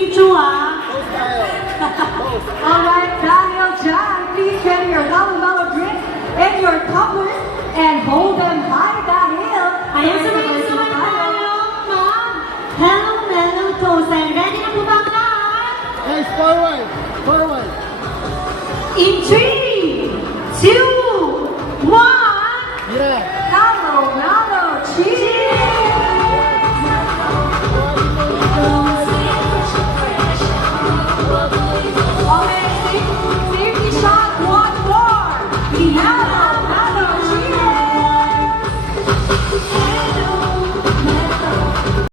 Team Chu, ah. Alright, dahil dyan, please carry your halo-halo drinks and your tumblers and hold them high dahil Ayan, sabay-sabay tayo. Ma'am, hello, hello, Tosan. Ready na po ba ang lahat? Guys, forward! Forward! In 3,